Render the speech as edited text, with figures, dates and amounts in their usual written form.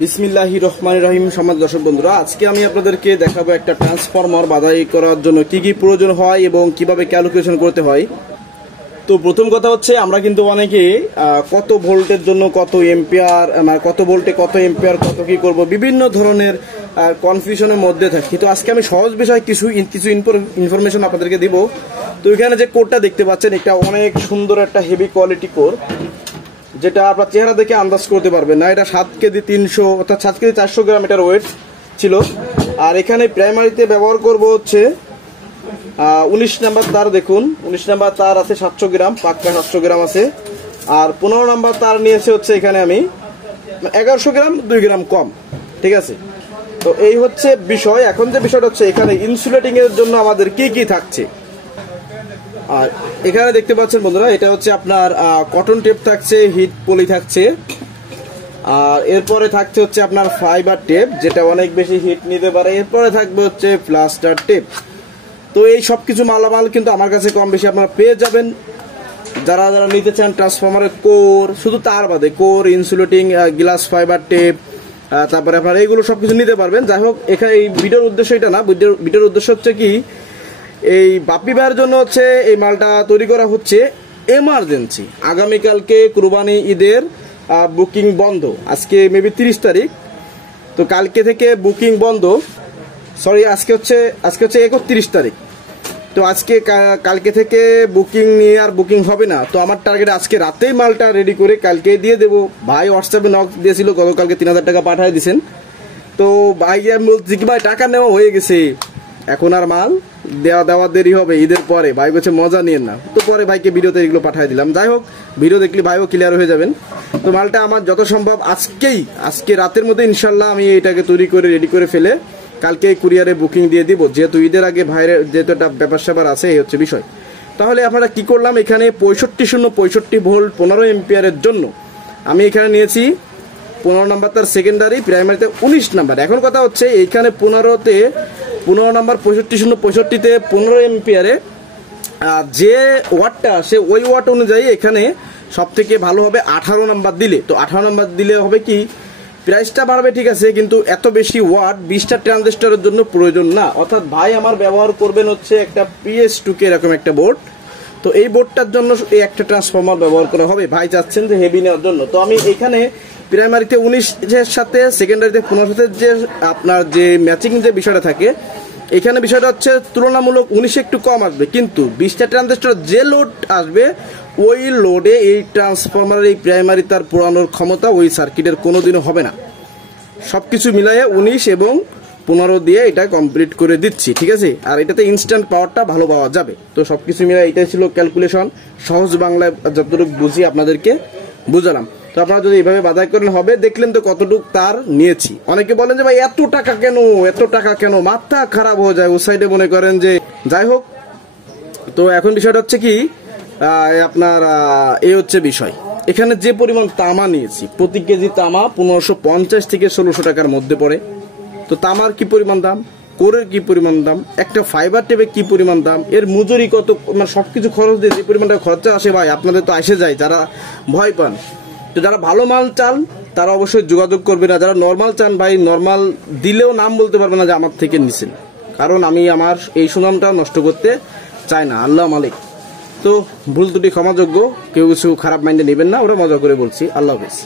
বিসমিল্লাহির রহমানির রহিম। সম্মানিত দর্শক বন্ধুরা, আজকে আমি আপনাদেরকে দেখাবো একটা ট্রান্সফরমার বাছাই করার জন্য কি কি প্রয়োজন হয় এবং কিভাবে ক্যালকুলেশন করতে হয়। তো প্রথম কথা হচ্ছে, আমরা কিন্তু অনেকে কত ভোল্টের জন্য কত এম্পিয়ার, কত ভোল্টে কত এম্পিয়ার, কত কি করব, বিভিন্ন ধরনের কনফিউশনের মধ্যে থাকি। তো আজকে আমি সহজ বিষয় কিছু ইনফরমেশন আপনাদেরকে দিব। তো এখানে যে কোডটা দেখতে পাচ্ছেন, এটা অনেক সুন্দর একটা হেভি কোয়ালিটি কোর, যেটা আপনার চেহারা দেখে আন্দাজ করতে পারবেন না। এটা 7 কেজি 300 অর্থাৎ 7 কেজি 400 গ্রাম এটার ওয়েট ছিল। আর এখানে প্রাইমারিতে ব্যবহার করব হচ্ছে 19 নাম্বার তার। দেখুন 19 নাম্বার তার আছে 700 গ্রাম, পাক্কা 700 গ্রাম আছে। আর 15 নাম্বার তার নিয়েছে হচ্ছে এখানে আমি 1100 গ্রাম, 2 গ্রাম কম, ঠিক আছে। তো এই হচ্ছে বিষয়। এখন যে বিষয়টা হচ্ছে, এখানে ইনসুলেটিং এর জন্য আমাদের কি কি থাকছে। আর এখানে দেখতে পাচ্ছেন বন্ধুরা, এটা হচ্ছে আপনার কটন টেপ থাকছে, হিট পলি থাকছে, আর এরপরে থাকছে হচ্ছে আপনার ফাইবার টেপ, যেটা অনেক বেশি হিট নিতে পারে। এরপরে থাকবে হচ্ছে প্লাস্টার টেপ। তো এই সব কিছু মালামাল কিন্তু আমার কাছে কম বেশি আপনারা পেয়ে যাবেন। যারা যারা নিতে চান ট্রান্সফরমারের কোর, শুধু তার বাদে core, insulating, glass fibre tape, তারপরে আপনারা এইগুলো সবকিছু নিতে পারবেন। যাই হোক, এখানে এই ভিডিওর উদ্দেশ্য এটা না। ভিডিওর উদ্দেশ্য হচ্ছে কি, এই বাপ্পি ভাইয়ের জন্য হচ্ছে এই মালটা তৈরি করা হচ্ছে এমার্জেন্সি। আগামীকালকে কুরবানি ঈদের বুকিং বন্ধ। আজকে মেবি 30 তারিখ, তো কালকে থেকে বুকিং বন্ধ। সরি, আজকে হচ্ছে 31 তারিখ। তো কালকে থেকে বুকিং নিয়ে আর বুকিং হবে না। তো আমার টার্গেট আজকে রাতেই মালটা রেডি করে কালকে দিয়ে দেবো। ভাই হোয়াটসঅ্যাপে নক দিয়েছিল, গতকালকে 3000 টাকা পাঠিয়ে দিয়েছেন। তো ভাই আমি বলছি কি, ভাই টাকা নেওয়া হয়ে গেছে, এখন আর মাল দেওয়া দেরি হবে ঈদের পরে। ভাই বলছে মজা নিয়েন না। তো পরে ভাইকে ভিডিওতে এগুলো পাঠিয়ে দিলাম। যাই হোক, ভিডিও দেখলে ভাইও ক্লিয়ার হয়ে যাবেন। তো মালটা আমার যত সম্ভব আজকে রাতের মধ্যে ইনশাল্লাহ আমি এটাকে তৈরি করে রেডি করে ফেলে কালকে কুরিয়ারে বুকিং দিয়ে দিব, যেহেতু ঈদের আগে ভাইয়ের যেহেতু একটা ব্যাপার স্যাপার আছে, এই হচ্ছে বিষয়। তাহলে আপনারা কি করলাম, এখানে 6565 ভোল্ট 15 এম্পিয়ারের জন্য আমি এখানে নিয়েছি 15 নাম্বার তার সেকেন্ডারি, প্রাইমারিতে 19 নাম্বার। এখন কথা হচ্ছে, এইখানে 15 নাম্বার 6565-তে 15 এম্পিয়ারে যে ওয়াটটা আসে, ওই ওয়াট অনুযায়ী এখানে সব থেকে ভালো হবে 18 নাম্বার দিলে। তো 18 নাম্বার দিলে হবে কি, প্রাইসটা বাড়বে, ঠিক আছে, কিন্তু এত বেশি ওয়াট 20টা ট্রানজিস্টরের জন্য প্রয়োজন না। অর্থাৎ ভাই আমার ব্যবহার করবেন হচ্ছে একটা PS2K এরকম একটা বোর্ড। তো এই বোর্ডটার জন্য এই একটা ট্রান্সফরমার ব্যবহার করা হবে। ভাই চাচ্ছেন যে হেভি নেওয়ার জন্য। তো আমি এখানে প্রাইমারিতে 19 এর সাথে, সেকেন্ডারিতে 15 সাথে যে আপনার যে ম্যাচিং যে বিষয়টা থাকে, এখানে বিষয়টা হচ্ছে তুলনামূলক 19 একটু কম আসবে, কিন্তু 20টা ট্রানজিস্টর যে লোড আসবে, ওই লোডে এই ট্রান্সফরমারের এই প্রাইমারি তার পোড়ানোর ক্ষমতা ওই সার্কিটের কোনোদিনও হবে না। সবকিছু মিলাইয়ে 19 এবং 15 দিয়ে এটা কমপ্লিট করে দিচ্ছি, ঠিক আছে। আর এটাতে ইনস্ট্যান্ট পাওয়ারটা ভালো পাওয়া যাবে। তো সবকিছু মিলাই এটাই ছিল ক্যালকুলেশন। সহজ বাংলায় যতটুকু বুঝি আপনাদেরকে বুঝালাম। তো আপনারা যদি এইভাবে বাছাই করেন হবে। দেখলেন তো কতটুকু তার নিয়েছি। অনেকে বলেন যে ভাই এত টাকা কেন, মাথা খারাপ হয়ে যায় ও সাইডে, মনে করেন যে। যাই হোক, তো এখন বিষয়টা হচ্ছে কি, আপনার এই হচ্ছে বিষয়। এখানে যে পরিমাণ তামা নিয়েছি, প্রতি কেজি তামা 1550 থেকে 1600 টাকার মধ্যে পড়ে। তো তামার কি পরিমাণ দাম, কোরের কি পরিমাণ দাম, একটা ফাইবার টেপে কি পরিমাণ দাম, এর মজুরি কত, মানে সবকিছু খরচ দিয়ে যে পরিমাণটা খরচা আসে ভাই, আপনাদের তো এসে যায় যারা ভয় পান। তো যারা ভালো মাল চান তারা অবশ্যই যোগাযোগ করবে না। যারা নর্মাল চান, ভাই নর্মাল দিলেও নাম বলতে পারবে না যে আমার থেকে নিছেন, কারণ আমি আমার এই সুনামটা নষ্ট করতে চাই না। আল্লাহ মালিক। তো ভুল ত্রুটি ক্ষমাযোগ্য, কেউ কিছু খারাপ মাইন্ডে নেবেন না, ওরা মজা করে বলছি। আল্লাহ হাফেজ।